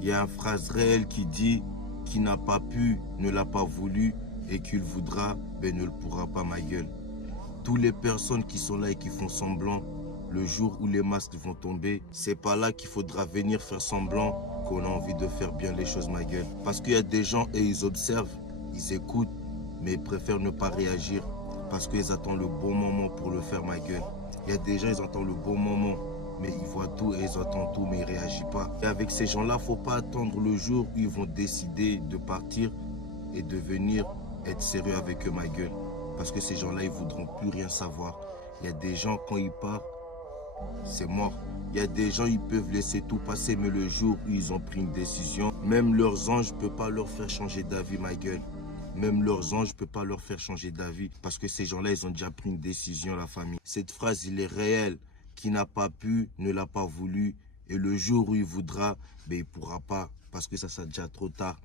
Il y a une phrase réelle qui dit « Qui n'a pas pu, ne l'a pas voulu, et qui le voudra, ben ne le pourra pas, ma gueule. » Toutes les personnes qui sont là et qui font semblant, le jour où les masques vont tomber, c'est pas là qu'il faudra venir faire semblant qu'on a envie de faire bien les choses, ma gueule. Parce qu'il y a des gens et ils observent, ils écoutent, mais ils préfèrent ne pas réagir parce qu'ils attendent le bon moment pour le faire, ma gueule. Il y a des gens, ils attendent le bon moment, mais ils voient tout et ils entendent tout, mais ils ne réagissent pas. Et avec ces gens-là, il ne faut pas attendre le jour où ils vont décider de partir et de venir être sérieux avec eux, ma gueule. Parce que ces gens-là, ils ne voudront plus rien savoir. Il y a des gens, quand ils partent, c'est mort. Il y a des gens, ils peuvent laisser tout passer, mais le jour où ils ont pris une décision, même leurs anges ne peuvent pas leur faire changer d'avis, ma gueule. Même leurs anges ne peuvent pas leur faire changer d'avis parce que ces gens-là, ils ont déjà pris une décision, la famille. Cette phrase, il est réel. Qui n'a pas pu, ne l'a pas voulu. Et le jour où il voudra, ben, il ne pourra pas parce que ça sera déjà trop tard.